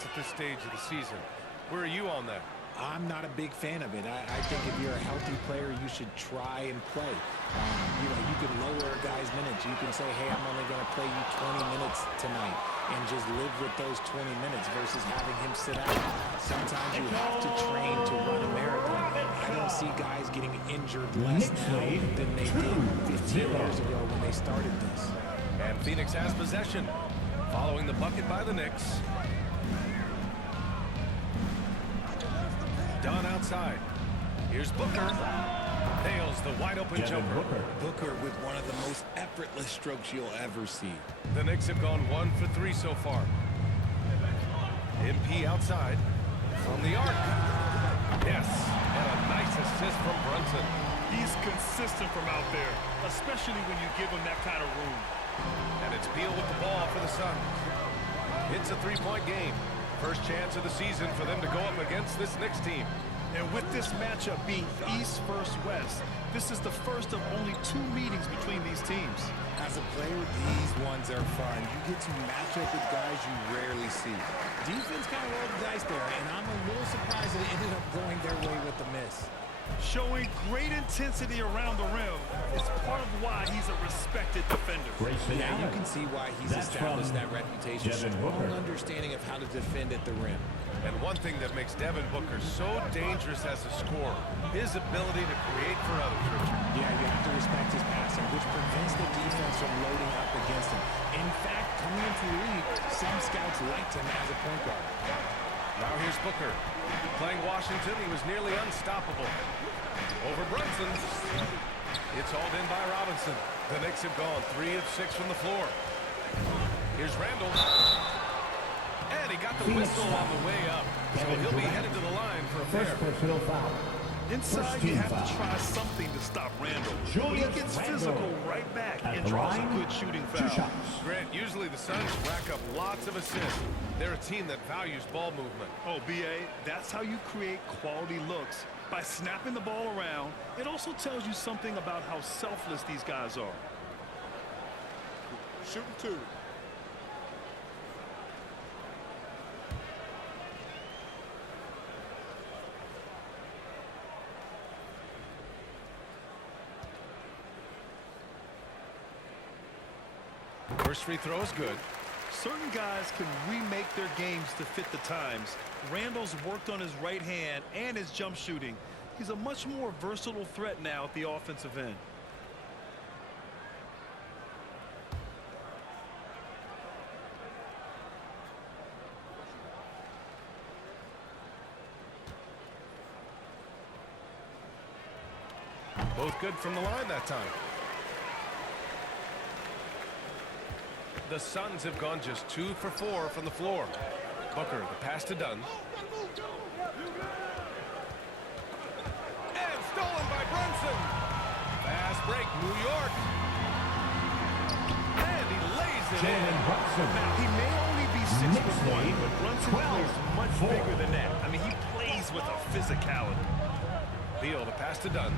defense at this stage of the season. Where are you on that? I'm not a big fan of it. I think if you're a healthy player, you should try and play. You can lower a guy's minutes. You can say, hey, I'm only going to play you 20 minutes tonight and just live with those 20 minutes versus having him sit out. Sometimes you have to train to run a marathon. I don't see guys getting injured less now than they did 15 years ago when they started this. And Phoenix has possession, following the bucket by the Knicks. Dunn outside. Here's Booker. Nails the wide-open jumper. Booker with one of the most effortless strokes you'll ever see. The Knicks have gone 1 for 3 so far. MP outside. From the arc. Yes, and a nice assist from Brunson. He's consistent from out there, especially when you give him that kind of room. And it's Beal with the ball for the Suns. It's a three-point game. First chance of the season for them to go up against this Knicks team. And with this matchup being East versus West, this is the first of only 2 meetings between these teams. As a player, these ones are fun. You get to match up with guys you rarely see. Defense kind of rolled the dice there, and I'm a little surprised that it ended up going their way with the miss. Showing great intensity around the rim is part of why he's a respected defender. Yeah, you can see why he's established that reputation. Strong understanding of how to defend at the rim. And one thing that makes Devin Booker so dangerous as a scorer, his ability to create for others. Yeah, you have to respect his passing, which prevents the defense from loading up against him. In fact, coming into the league, some scouts liked him as a point guard. Now here's Booker. Playing Washington, he was nearly unstoppable. Over Brunson. It's hauled in by Robinson. The Knicks have gone 3 of 6 from the floor. Here's Randall. And he got the whistle on the way up. So he'll be headed to the line for a fair. Inside, you have to try something to stop Randall. He gets physical right back and draws a good shooting foul. Grant, usually the Suns rack up lots of assists. They're a team that values ball movement. Oh, B.A., that's how you create quality looks. By snapping the ball around, it also tells you something about how selfless these guys are. Shooting 2. First free throw is good. Certain guys can remake their games to fit the times. Randall's worked on his right hand and his jump shooting. He's a much more versatile threat now at the offensive end. Both good from the line that time. The Suns have gone just 2 for 4 from the floor. Booker, the pass to Dunn. And stolen by Brunson. Fast break, New York. And he lays it in. Now, he may only be 6'1", but Brunson plays much bigger than that. I mean, he plays with a physicality. Beal, the pass to Dunn.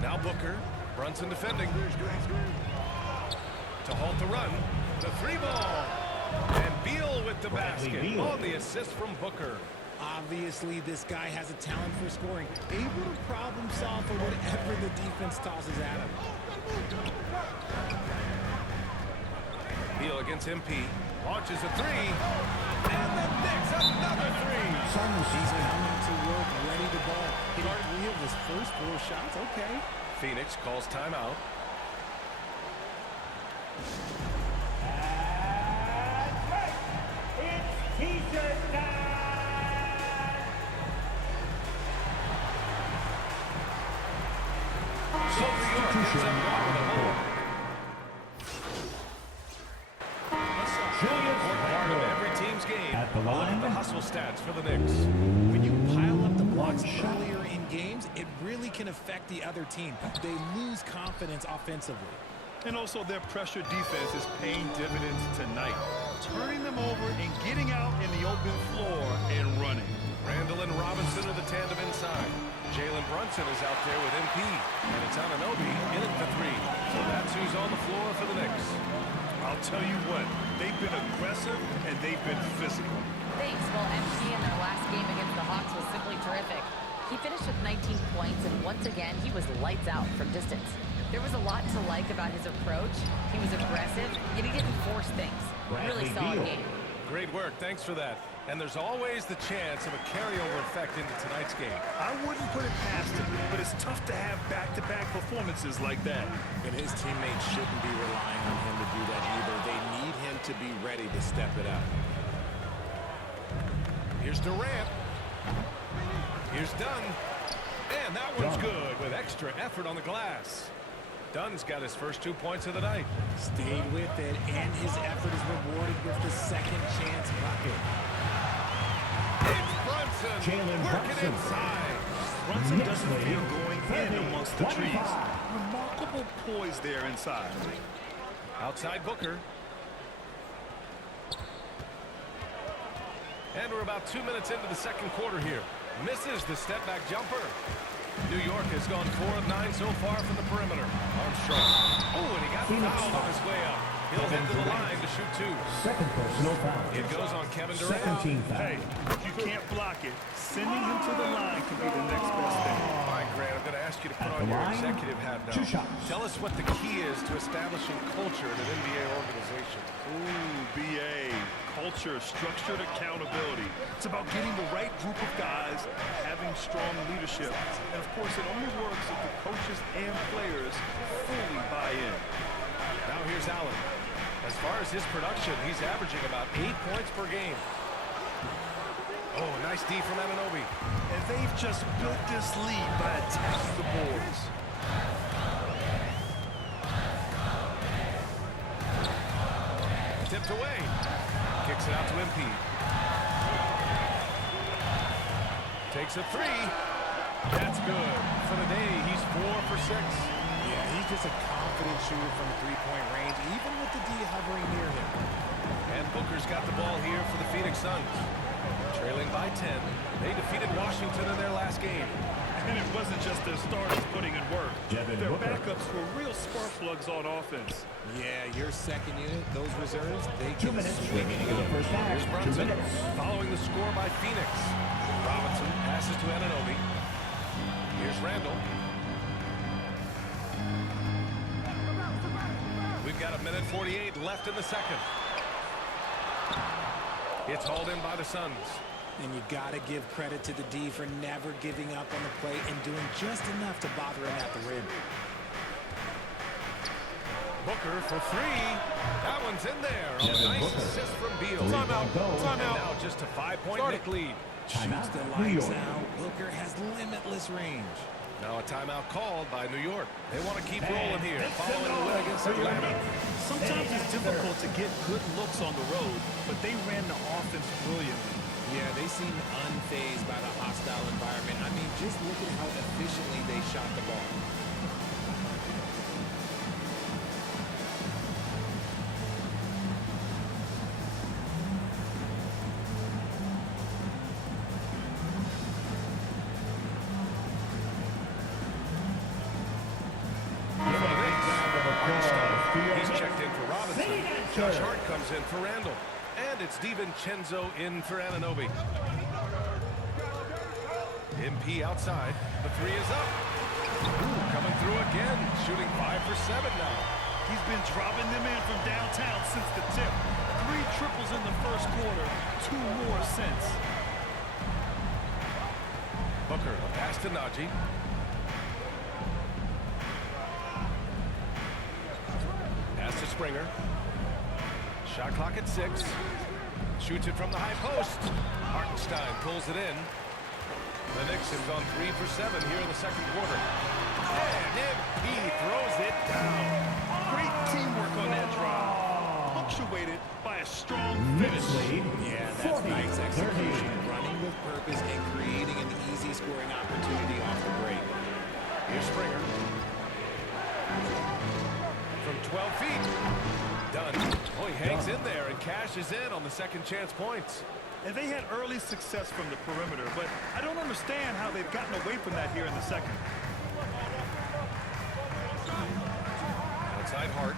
Now Booker. Brunson defending. To halt the run. The 3-ball. And Beal with the basket on the assist from Booker. Obviously, this guy has a talent for scoring. Able to problem solve for whatever the defense tosses at him. Beal against MP. Launches a 3. And the Knicks another 3. He's coming to work, ready to ball. Hitting 3 of his first 4 shots. Okay. Phoenix calls timeout. It's T-shirt time! So New York gets up one with a hole. Part of every team's game. At the line. The hustle stats for the Knicks. When you pile up the blocks earlier in games, it really can affect the other team. They lose confidence offensively. And also their pressure defense is paying dividends tonight. Turning them over and getting out in the open floor and running. Randall and Robinson are the tandem inside. Jalen Brunson is out there with MP. And it's Anunoby in it for 3. So that's who's on the floor for the Knicks. I'll tell you what, they've been aggressive and they've been physical. Thanks. Well, MP in their last game against the Hawks was simply terrific. He finished with 19 points, and once again, he was lights out from distance. There was a lot to like about his approach. He was aggressive, yet he didn't force things. Really solid game. Great work. Thanks for that. And there's always the chance of a carryover effect into tonight's game. I wouldn't put it past him, but it's tough to have back-to-back performances like that. And his teammates shouldn't be relying on him to do that either. They need him to be ready to step it up. Here's Durant. Here's Dunn. And that one's good with extra effort on the glass. Dunn's got his first 2 points of the night. Stayed with it, and his effort is rewarded with the second chance bucket. It's Brunson working inside. Brunson doesn't feel going in amongst the trees. Remarkable poise there inside. Outside Booker. And we're about 2 minutes into the second quarter here. Misses the step-back jumper. New York has gone 4 of 9 so far from the perimeter. Armstrong. Oh, and he got fouled on his way up. He'll head to the line to shoot 2. Second personal foul. It goes on Kevin Durant. Second team foul. Hey, if you can't block it, sending him to the line could be the next best thing. All right, Grant, I'm going to ask you to put on your executive hat now. 2 shots. Tell us what the key is to establishing culture in an NBA organization. Ooh, BA. Culture, structured accountability. It's about getting the right group of guys, having strong leadership. And, of course, it only works if the coaches and players fully buy in. Now here's Allen. As far as his production, he's averaging about 8 points per game. Oh, nice D from Anunoby. And they've just built this lead by attacking the boards. Tipped away. Kicks it out to MP. Takes a 3. That's good. For the day, he's 4 for 6. Yeah, he's just a confident shooter from three-point range, even with the D hovering near him. And Booker's got the ball here for the Phoenix Suns. Trailing by 10. They defeated Washington in their last game. And it wasn't just their starters putting in work. Devin Their Booker. backups were real spark plugs on offense. Yeah, your second unit, those reserves, they 2 can minutes swing remaining it in the up. first half. Here's 2 Brunson minutes. following the score by Phoenix. Robinson passes to Anunoby. Here's Randall. We've got 1:48 left in the second. It's hauled in by the Suns. And you got to give credit to the D for never giving up on the play and doing just enough to bother him at the rim. Booker for 3. That one's in there. A Devin nice Booker. assist from Beal. Timeout. And now just a 5-point Knick lead. Shoots the Timeout. New lights York. out. Booker has limitless range. Now a timeout called by New York. They want to keep rolling here following the win against Atlanta. Sometimes it's difficult to get good looks on the road, but they ran the offense brilliantly. Yeah, they seem unfazed by the hostile environment. I mean, just look at how efficiently they shot the ball. He's checked in for Robinson. Josh Hart comes in for Randall. And it's DiVincenzo in for Anunoby. MP outside. The 3 is up. Ooh, coming through again. Shooting 5 for 7 now. He's been dropping them in from downtown since the tip. 3 triples in the first quarter, 2 more since. Booker, a pass to Najee. Pass to Springer. Shot clock at 6. Shoots it from the high post. Hartenstein pulls it in. The Knicks have gone 3 for 7 here in the second quarter. And MP throws it down. Great teamwork on that drive. Punctuated by a strong finish. Lead. Yeah, that's nice execution. Running with purpose and creating an easy scoring opportunity off the break. Here's Springer. From 12 feet. Done. Oh, he hangs in there and cashes in on the second chance points. And they had early success from the perimeter, but I don't understand how they've gotten away from that here in the second. Outside Hart.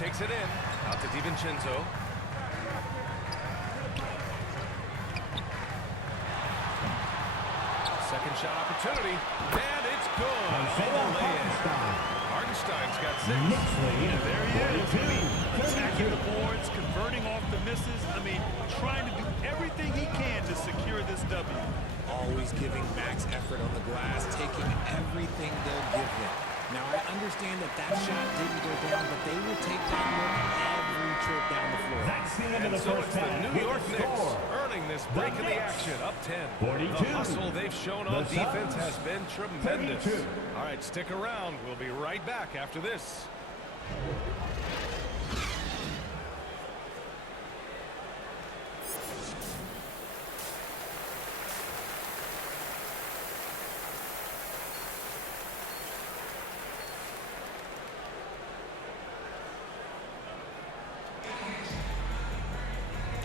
takes it in. Out to DiVincenzo. Second shot opportunity. And it's good. Hartenstein's got 6. And there he is. I mean, attacking the boards, converting off the misses. I mean, trying to do everything he can to secure this W. Always giving max effort on the glass, taking everything they'll give him. Now, I understand that shot didn't go down, but they will take that look every trip down the floor. That's the end of And the so first it's the half. New With York the Knicks score, earning this break in the Knicks, action, up 10. 42. The hustle they've shown on The defense Suns, has been tremendous. 32. All right, stick around. We'll be right back after this.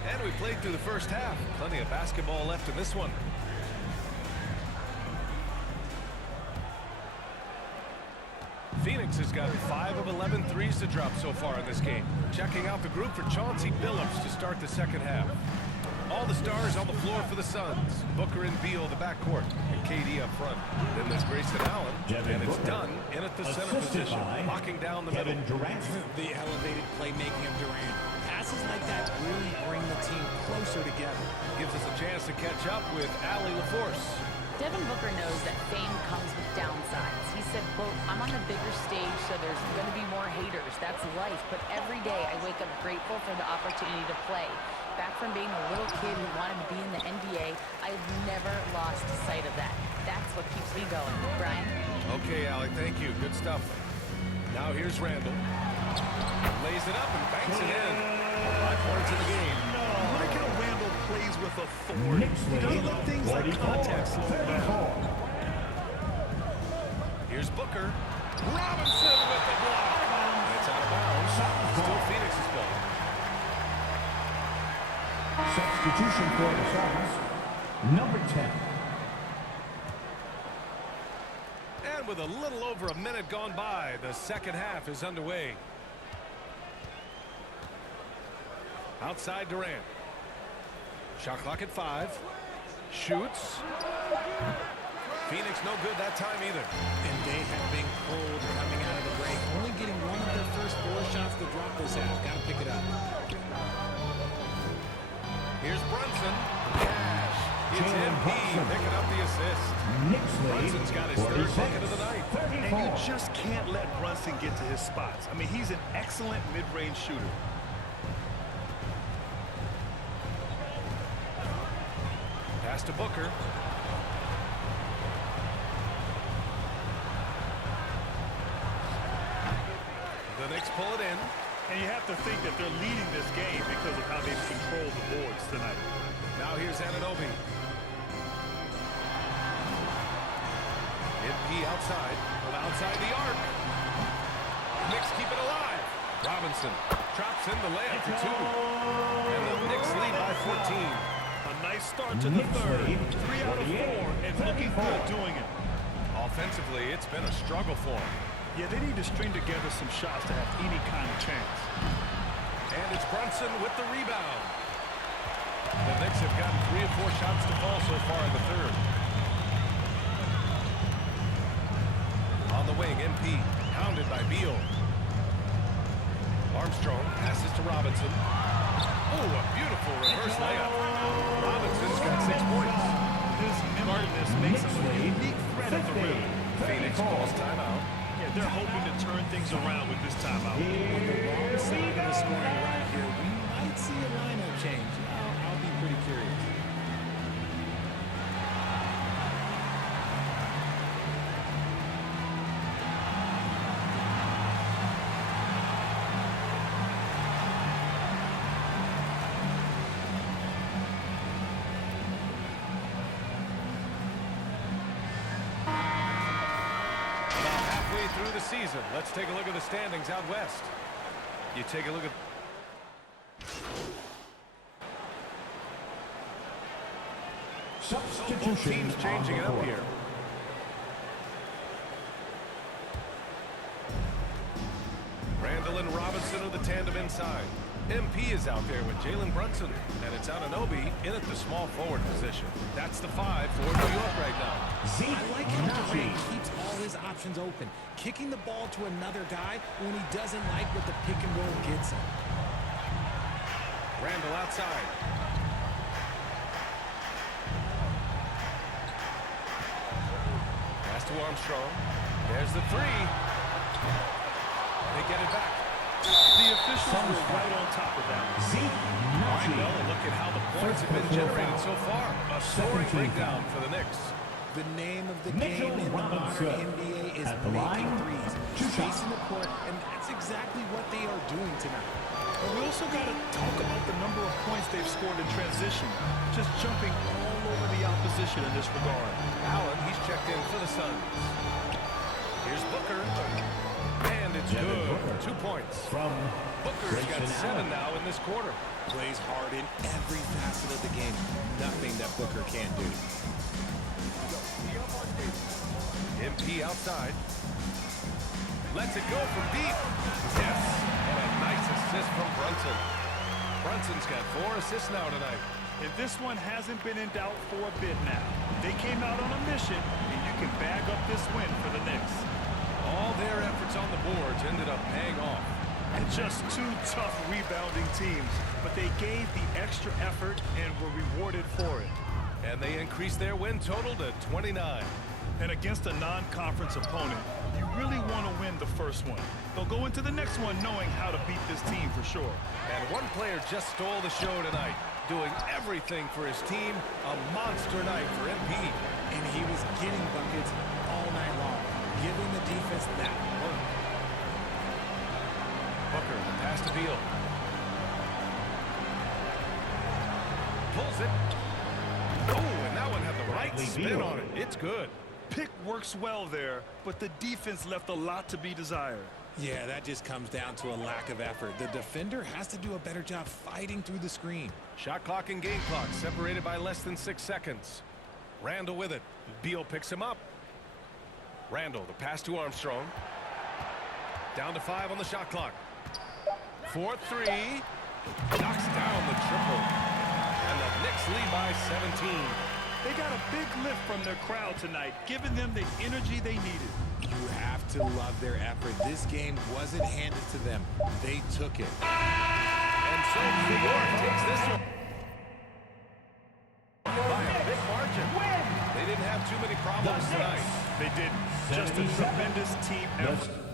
And we played through the first half. Plenty of basketball left in this one. Phoenix has got 5 of 11 threes to drop so far in this game. Checking out the group for Chauncey Billups to start the second half. All the stars on the floor for the Suns. Booker and Beal, the backcourt, and KD up front. Then there's Grayson Allen, and it's done in at the center position, locking down the middle. The elevated playmaking of Durant. Passes like that really bring the team closer together. Gives us a chance to catch up with Allie LaForce. Devin Booker knows that fame comes with downsides. He said, quote, I'm on the bigger stage, so there's going to be more haters. That's life. But every day I wake up grateful for the opportunity to play. Back from being a little kid who wanted to be in the NBA, I've never lost sight of that. That's what keeps me going. Brian? Okay, Allie, thank you. Good stuff. Now here's Randall. Lays it up and banks it in. 5 points in the game. Look how Randall plays with authority. He doesn't let things like contact slow him down. Here's Booker. Robinson with the block. And it's out of bounds. Still Phoenix's ball. Substitution for the Suns, number 10. And with a little over a minute gone by, the second half is underway. Outside Durant. Shot clock at 5. Shoots. Phoenix no good that time either. And they have been cold coming out of the break. Only getting one of their first 4 shots to drop this half. Got to pick it up. Here's Brunson. Cash. It's MP picking up the assist. Brunson's got his 3rd bucket of the night. And you just can't let Brunson get to his spots. I mean, he's an excellent mid-range shooter. Pass to Booker. The Knicks pull it in. And you have to think that they're leading this game because of how they've controlled the boards tonight. Now here's Anunoby. MP outside. From outside the arc. Knicks keep it alive. Robinson drops in the layup for 2. And the Knicks lead by 14. A nice start to the third. 3 out of 4 and looking good doing it. Offensively, it's been a struggle for them. Yeah, they need to string together some shots to have any kind of chance. And it's Brunson with the rebound. The Knicks have gotten 3 or 4 shots to fall so far in the third. On the wing, MP, hounded by Beal. Armstrong passes to Robinson. Oh, a beautiful reverse layup. Robinson's got 6 points. This nimbleness makes him a unique threat at the rim. Phoenix calls timeout. Yeah, they're hoping to turn things around with this timeout. On the wrong side of the scoring right here, we might see a lineup change. I'll be pretty curious. Through the season. Let's take a look at the standings out west. You take a look at both teams changing it up here. Randall Randall and Robinson are the tandem inside. MP is out there with Jalen Brunson, and it's Anunoby in at the small forward position. That's the 5 for New York right now. I like how Durant keeps all his options open, kicking the ball to another guy when he doesn't like what the pick and roll gets him. Randall outside. Pass to Armstrong. There's the 3. They get it back. The officials were right on top of that. I know, look at how the points have been generated so far. A scoring breakdown for the Knicks. The name of the game in the modern NBA is making threes, chasing the court, and that's exactly what they are doing tonight. But we also got to talk about the number of points they've scored in transition, just jumping all over the opposition in this regard. Allen, he's checked in for the Suns. Here's Booker. And it's good. 2 points. Booker's got 7 now in this quarter. Plays hard in every facet of the game. Nothing that Booker can't do. MP outside. Lets it go from deep. Yes. And a nice assist from Brunson. Brunson's got 4 assists now tonight. And this one hasn't been in doubt for a bit now. They came out on a mission, and you can bag up this win for the Knicks. All their efforts on the boards ended up paying off. And just 2 tough rebounding teams, but they gave the extra effort and were rewarded for it. And they increased their win total to 29. And against a non-conference opponent, you really want to win the first one. They'll go into the next one knowing how to beat this team for sure. And one player just stole the show tonight, doing everything for his team. A monster night for MP. And he was getting buckets all night long, giving the defense that work. Booker, pass to Beal. Pulls it. Oh, and that one had the right spin on it. It's good. Pick works well there, but the defense left a lot to be desired. Yeah, that just comes down to a lack of effort. The defender has to do a better job fighting through the screen. Shot clock and game clock separated by less than 6 seconds. Randall with it. Beal picks him up. Randall, the pass to Armstrong. Down to 5 on the shot clock. 4-3. Knocks down the triple. And the Knicks lead by 17. They got a big lift from their crowd tonight, giving them the energy they needed. You have to love their effort. This game wasn't handed to them. They took it. And so New York takes this one by a big margin. They didn't have too many problems tonight. They didn't. Just a tremendous team effort.